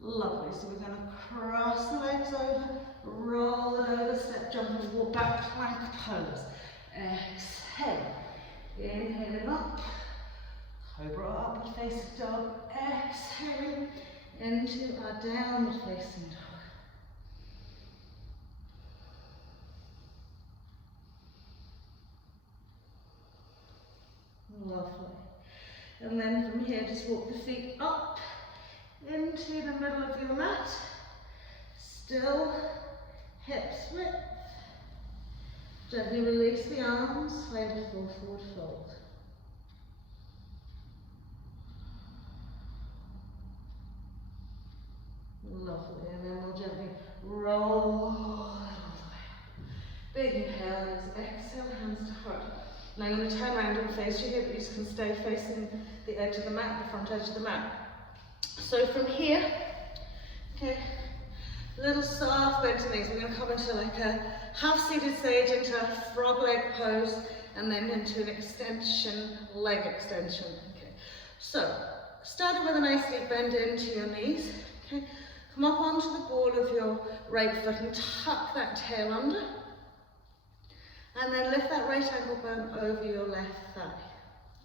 Lovely. So we're going to cross the legs over, roll it over, step, jump and walk back, plank pose. Exhale. Inhaling up. Cobra upward facing dog. Exhaling into our downward facing dog. Lovely. And then from here, just walk the feet up into the middle of your mat. Still, hips width. Gently release the arms, find a full forward fold. Lovely, and then we'll gently roll it all the way. Big inhale, exhale, hands to heart. Now I'm going to turn around and face you here, but you can stay facing the edge of the mat, the front edge of the mat. So from here, okay, little soft bend to knees. We're going to come into like a half-seated sage, into a frog leg pose, and then into an extension, leg extension. Okay, so starting with a nice deep bend into your knees. Okay, come up onto the ball of your right foot and tuck that tail under. And then lift that right ankle bone over your left thigh.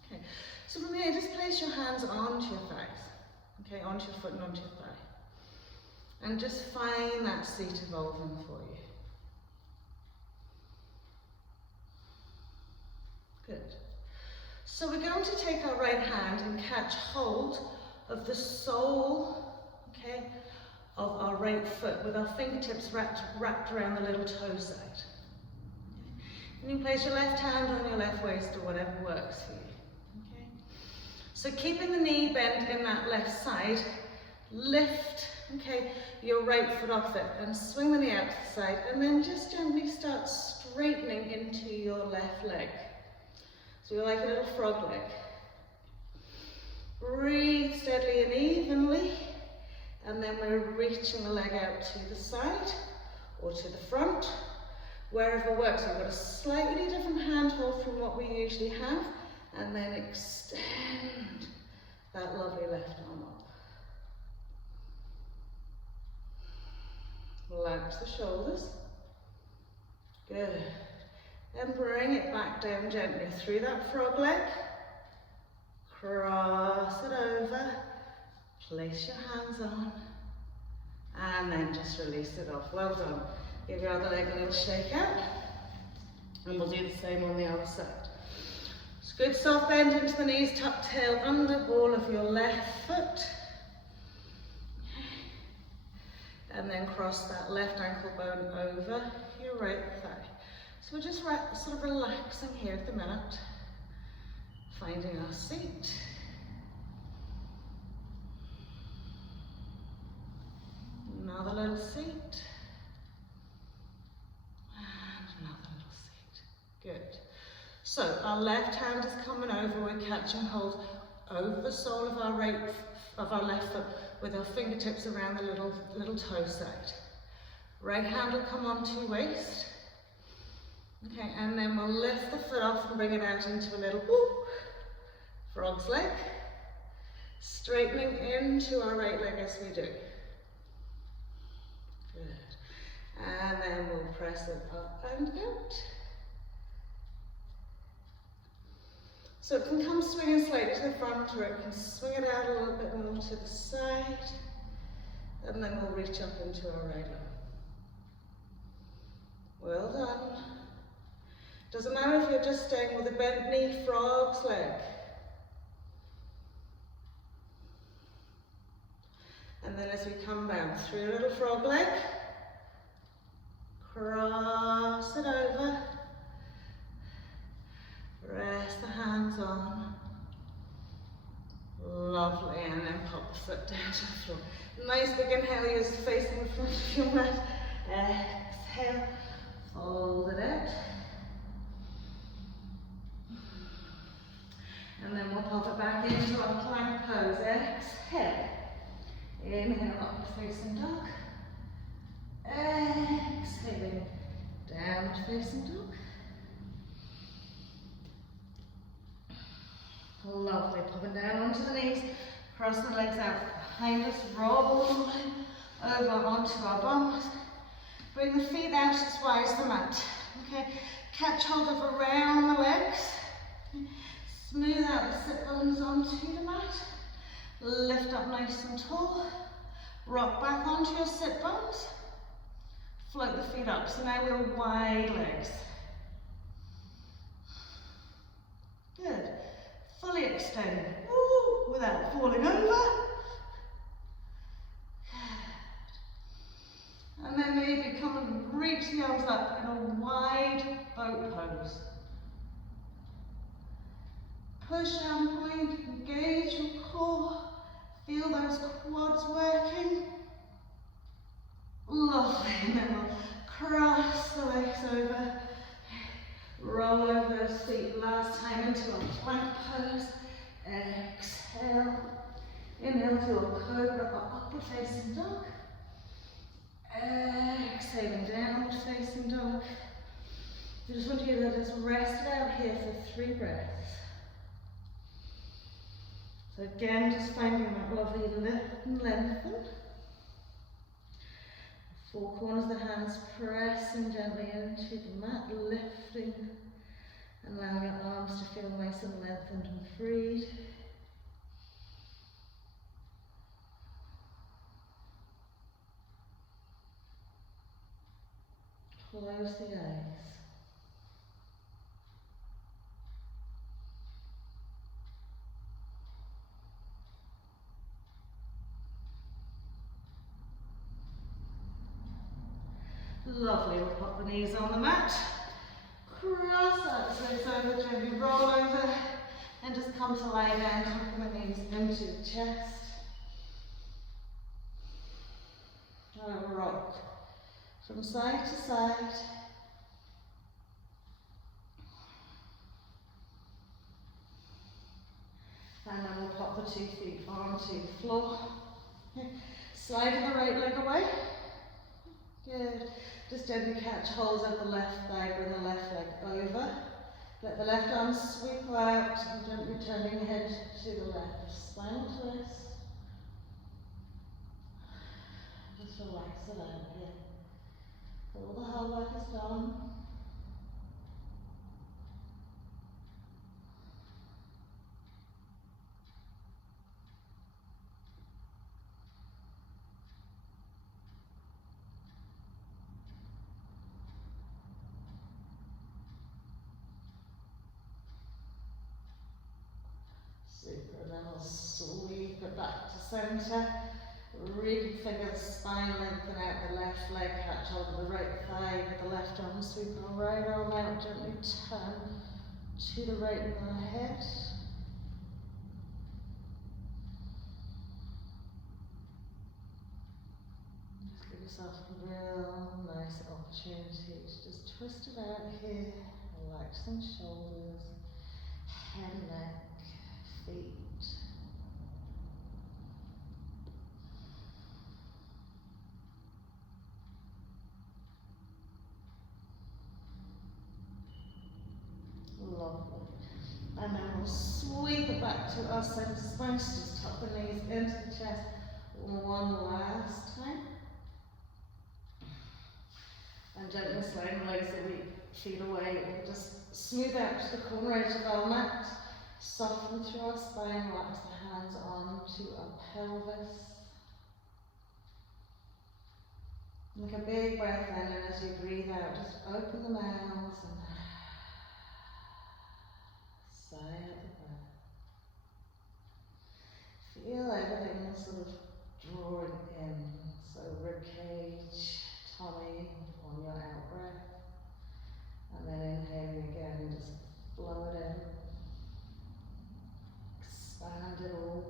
Okay, so from here, just place your hands onto your thighs. Okay, onto your foot and onto your thigh. And just find that seat evolving for you. Good. So we're going to take our right hand and catch hold of the sole, okay, of our right foot with our fingertips wrapped around the little toe side. And you place your left hand on your left waist or whatever works for you. Okay? So keeping the knee bent in that left side, lift, okay, your right foot off it and swing the knee out to the side, and then just gently start straightening into your left leg. So you're like a little frog leg. Breathe steadily and evenly, and then we're reaching the leg out to the side or to the front. Wherever works, we've got a slightly different handhold from what we usually have, and then extend that lovely left arm up. Relax the shoulders. Good. Then bring it back down gently through that frog leg. Cross it over. Place your hands on. And then just release it off. Well done. Give your other leg a little shake out, and we'll do the same on the other side. It's good soft bend into the knees, tuck tail under ball of your left foot. and then cross that left ankle bone over your right thigh. So we're just sort of relaxing here at the minute, finding our seat. Another little seat. And another little seat. Good. So our left hand is coming over, we're catching hold over the sole of our left foot with our fingertips around the little toe side. Right hand will come onto your waist. Okay, and then we'll lift the foot off and bring it out into a little whoop, frog's leg. Straightening into our right leg as we do. Good. And then we'll press it up and out. So it can come swinging slightly to the front, or it can swing it out a little bit more to the side. And then we'll reach up into our right leg. Well done. Doesn't matter if you're just staying with a bent knee, frog's leg. And then as we come down through a little frog leg, cross it over, rest the hands on. Lovely, and then pop the foot down to the floor. Nice big inhale, you're facing the front of your mat. Exhale, fold it out. And then we'll pop it back into our plank pose. Exhale. Inhale, up to facing dog. Exhaling, down to facing dog. Lovely, popping down onto the knees, crossing the legs out behind us, rolling over onto our bums. Bring the feet out as wide as the mat. Okay, catch hold of around the legs. Smooth out the sit bones onto the mat. Lift up nice and tall. Rock back onto your sit bones. Float the feet up. So now we're wide legs. Good. Fully extend. Woo, without falling over. Good. And then maybe come and reach the arms up in a wide boat pose. Push down point, engage your core, feel those quads working. Lovely, and then we'll cross the legs over, roll over those feet last time into a plank pose. Exhale, inhale to a cobra or upward facing dog. Exhaling downward facing dog. I just want you to just rest it out here for 3 breaths. So again, just finding that lovely lift and lengthen. 4 corners of the hands pressing gently into the mat, lifting and allowing your arms to feel nice and lengthened and freed. Close the eyes. Lovely, we'll pop the knees on the mat, cross out, so it's over, gently roll over, and just come to lie down, tucking the knees into the chest. And rock from side to side. And then we'll pop the 2 feet onto the floor. Slide the right leg away. Good. Just gently catch hold of the left thigh, bring the left leg over. Let the left arm sweep out and gently turning your head to the left. Spinal twist. Just relax it out here. All the hard work is done. Super, then we'll sweep it back to centre. Reconfigure the spine, lengthen out the left leg, catch hold of the right thigh with the left arm, sweep the right arm out, gently turn to the right of the head. Just give yourself a real nice opportunity to just twist it out here, relaxing shoulders, head, neck, feet. Lovely. And then we'll sweep it back to our center spine, just tuck the knees into the chest one last time. And gently sliding the legs the feet away, we'll just smooth out to the corner edge of our mat, soften through our spine, relax the hands onto our pelvis. Make a big breath in, and as you breathe out, just open the mouth and sigh out the breath. Feel everything sort of drawing in, so ribcage, tummy on your out breath. And then inhaling again, just blow it in. Expand it all.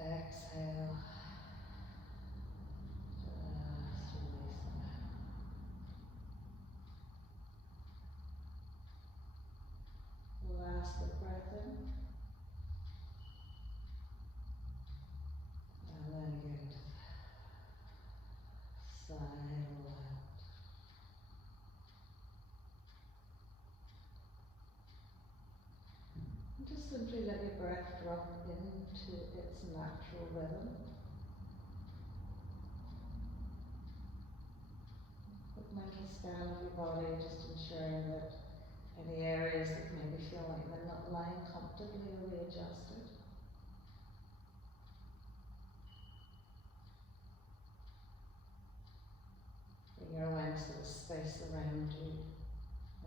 Exhale. Just release them out. Last big breath in. And then again, sigh it all out. And just simply let your breath drop into its natural rhythm. Quick mental scan of your body, just ensuring that any areas that maybe feel like they're not lying comfortably are readjusted. Bring your awareness to the space around you,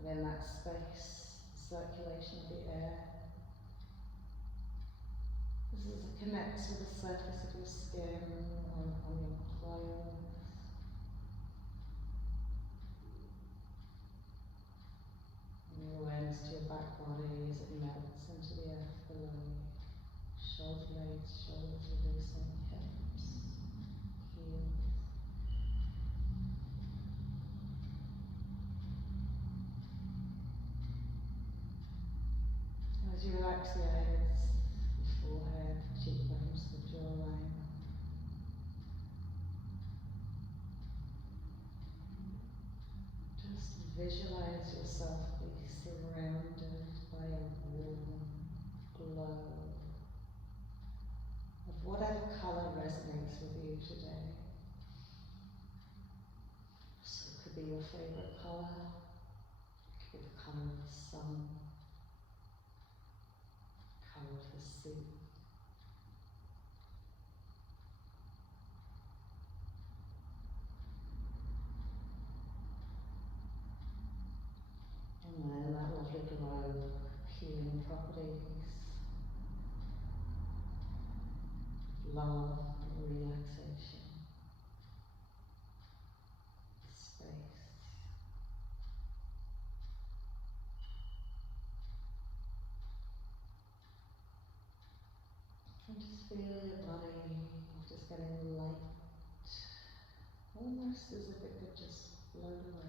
and in that space, the circulation of the air. This is it connects with the surface of your skin, on your clothes. And your awareness to your back body as it melts into the earth below you. Shoulder blades, shoulders releasing, hips, heels. As you relax the eyelids, the forehead, cheekbones, the jawline. Just visualize yourself be surrounded by a warm glow of whatever colour resonates with you today. So it could be your favourite colour, it could be the colour of the sun, colour of the sea. And then that lovely glow of healing properties, love, relaxation, space. And just feel your body just getting light, almost as if it could just float away.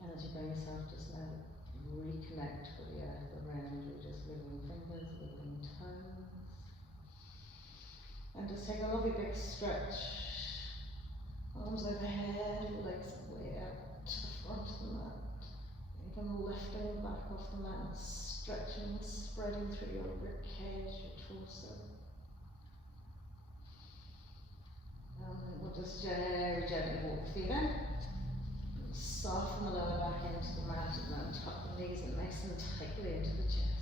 And as you bring yourself just now, reconnect with the earth around you, just wiggling fingers, wiggling toes. And just take a lovely big stretch. Arms overhead, legs way out to the front of the mat. Even lifting back off the mat, stretching, spreading through your rib cage, your torso. And then we'll just very gently walk the feet in. Soften the lower back into the mat and then tuck the knees in nice and tightly into the chest.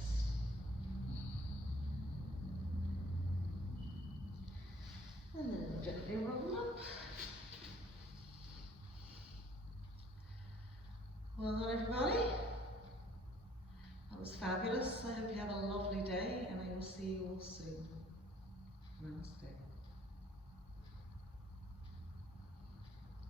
And then we'll gently roll up. Well done, everybody. That was fabulous. I hope you have a lovely day and I will see you all soon. Namaste.